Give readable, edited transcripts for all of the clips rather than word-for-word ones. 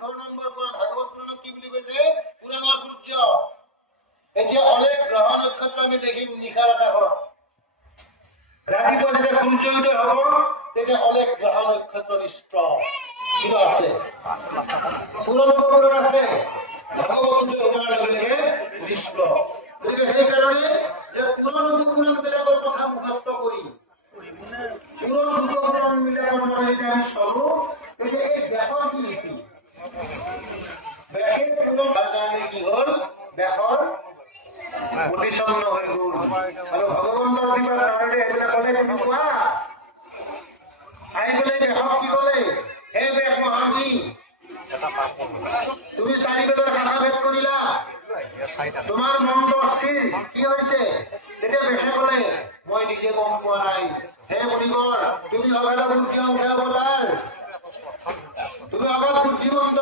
15 number পুৰাণ ভাগৱত পুৰাণত কি বুলি কৈছে? পুৰাণৰ সূৰ্য। এতিয়া অলেখ গ্ৰহ নক্ষত্ৰ আমি দেখিম নিশাৰ আকাশত। ৰাতিপুৱা যেতিয়া সূৰ্য উদয় হ'ব তেতিয়া অলেখ গ্ৰহ নক্ষত্ৰ নিষ্ঠ কিন্তু আছে। পুৰাণ আছে, ভাগৱত হোৱাৰ লগে লগে নিষ্ঠ। গতিকে সেইকাৰণে যে পুৰাণ বিলাকৰ কথা মুখস্থ কৰি পুৰাণ বিলাকৰ মতে যদি আমি চলো, তেতিয়া এই ব্যাসৰ কি লিখি ব্যাসে কাৰণে কি হ'ল? ব্যাসৰ প্ৰতিচ্ছন্ন হৈ গ'ল। আৰু ভগৱন্তৰ কিবা কাৰণে এইবিলাক ক'লে তুমি কোৱা আহি পেলাই ব্যাসক কি ক'লে? হে ব্যাস মহামুনি, তুমি 4 বেদৰ শাখা ভেদ কৰিলা, তোমাৰ মনটো অস্থিৰ, কি হৈছে? তেতিয়া ব্যাসে ক'লে মই নিজে গম পোৱা নাই। হে মুনিবৰ, তুমি অগাধ বুদ্ধি অৱতাৰ, তুমি অগাধ বুদ্ধিমন্ত,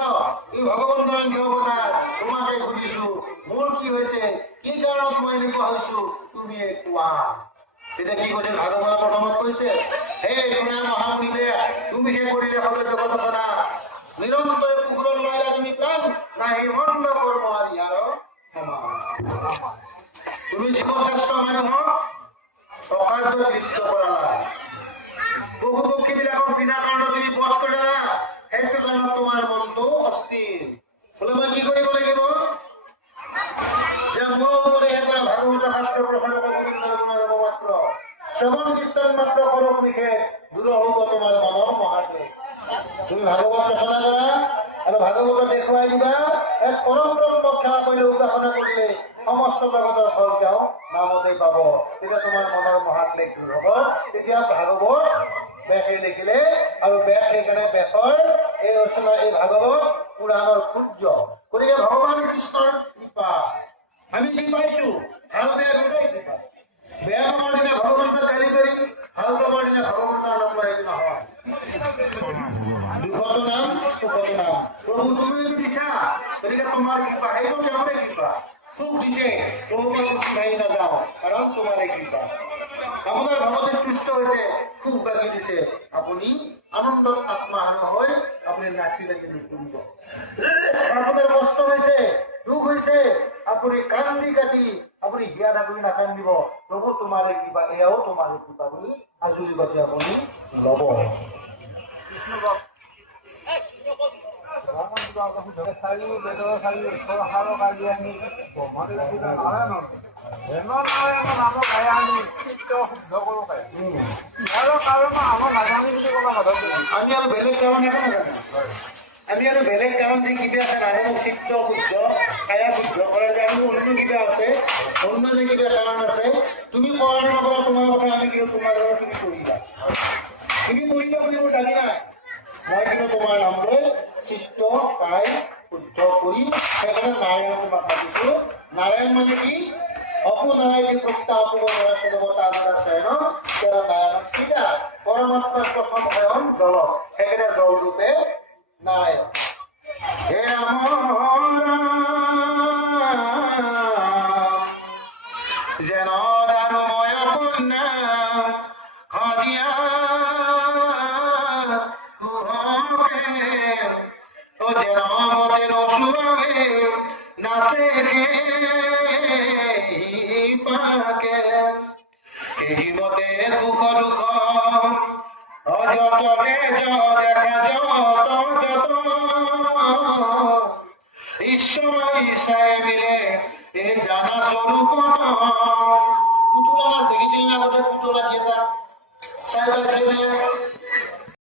তুমি ভগৱন্তৰ অৱতাৰ, তোমাকে সুধিছো মোৰ কি হৈছে, কি কাৰণত মই এনেকুৱা হৈছো, তুমিয়ে কোৱা। তেতিয়া কি কৈছে? ভাগৱত প্ৰথমত কৈছে, হে শুনা মহামুনি ব্যাস, তুমি হে কৰিলে সকলো জগতখনা, নিৰন্তৰে পুকুৰৰ লয়লা তুমি প্ৰাণ, নাহি মন্দ কৰ্ম আদি আৰু তুমি জীৱশ্ৰেষ্ঠ মানুহক অকাৰ্যত লিপ্ত কৰালা, পশু পক্ষী বিলাকক বিনা কাৰণত তুমি বধ কৰিলা, সেইটো কাৰণত তোমাৰ মনটো অস্থিৰ। বোলে মই কি কৰিব লাগিব? যে মোৰ উপদেশে কৰা ভাগৱত শাস্ত্ৰ প্ৰচাৰ মাত্ৰ শ্ৰৱণ কীৰ্তন মাত্ৰ কৰক নিষেধ, দূৰ হ'ব তোমাৰ মনৰ মহাদেশ। তুমি ভাগৱত ৰচনা কৰা আৰু ভাগৱত দেখুৱাই দিবা, এক পৰম ব্ৰহ্ম সেৱা কৰিলে, উপাসনা কৰিলে সমস্ত জগতৰ ফল যাও নামতে পাব। তেতিয়া তোমাৰ মনৰ মহাক্লেশ দূৰ হ'ব। তেতিয়া ভাগৱত ব্যাসে লিখিলে, আৰু ব্যাস সেইকাৰণে ব্যাসৰ এই ৰচনা, এই ভাগৱত পুৰাণৰ সূৰ্য। গতিকে ভগৱান কৃষ্ণৰ কৃপা আমি কি পাইছো? ভাল বেয়া দুটাই কৃপা। বেয়া কামৰ দিনা ভগৱন্তক গালি পাৰিম, ভাল কামৰ দিনা ভগৱন্তৰ নাম লৈ সেইটো নহয়। দুখতো নাম, সুখতো নাম। প্ৰভু তুমি দিছা, গতিকে তোমাৰ কৃপা, সেইটো তেওঁৰে কৃপা। সুখ দিছে, প্ৰভুকৰ মাৰি নাযাওঁ, কাৰণ তোমাৰে কৃপা। আপোনাৰ ভগৱতে তুষ্ট হৈছে, সুখ বাকি দিছে, আপুনি আনন্দত আত্মাহান হৈ আপুনি নাচিলে কিন্তু ফুৰিব। আপোনাৰ কষ্ট হৈছে, দুখ হৈছে, আপুনি কান্দি কাটি আপুনি হিয়া ধাগুৰি নাকান্দিব, প্ৰভু তোমাৰে কৃপা, এয়াও তোমাৰে কৃপা বুলি আজুৰি বাটি আপুনি ল'ব। আমি আৰু বেলেগ কাৰণ একো নাজানো। আমি আৰু বেলেগ কাৰণ যে কিবা আছে নাজানো, চিত্ত শুদ্ধ, কায়া শুদ্ধ কৰাৰ যে আমি উল্টো কিবা আছে, অন্য যে কিবা কাৰণ আছে, তুমি কৰা নকৰা তোমাৰ কথা, আমি কিন্তু তোমাৰ ঘৰত তুমি কৰিবা, তুমি কৰিবা বুলি মোৰ দাবী নাই। মই কিন্তু তোমাৰ নাম লৈ চিত্ত কায় শুদ্ধ কৰি, সেইকাৰণে নাৰায়ণ তোমাক মাতিছো। নাৰায়ণ মানে কি? অপুনারায়ণ প্রত্যা অপুবরা সুদেবতা আজরা সেন তেরা নারায়ণ সিদা পরমাত্মার প্রথম অয়ন জল, সেখানে জল রূপে নারায়ণ। হে রাম যেন দানময় কন্যা খাজিয়া ও যেন মদের অসুরাবে নাচে পাকে জীবতে দুঃখ দুঃখ অযতনে দেখা যত যত ঈশ্বর ঈশায় মিলে এ জানা স্বরূপ পুতুলা দেখেছিলেন আমাদের পুতুলা কেতা চাই পাইছিলে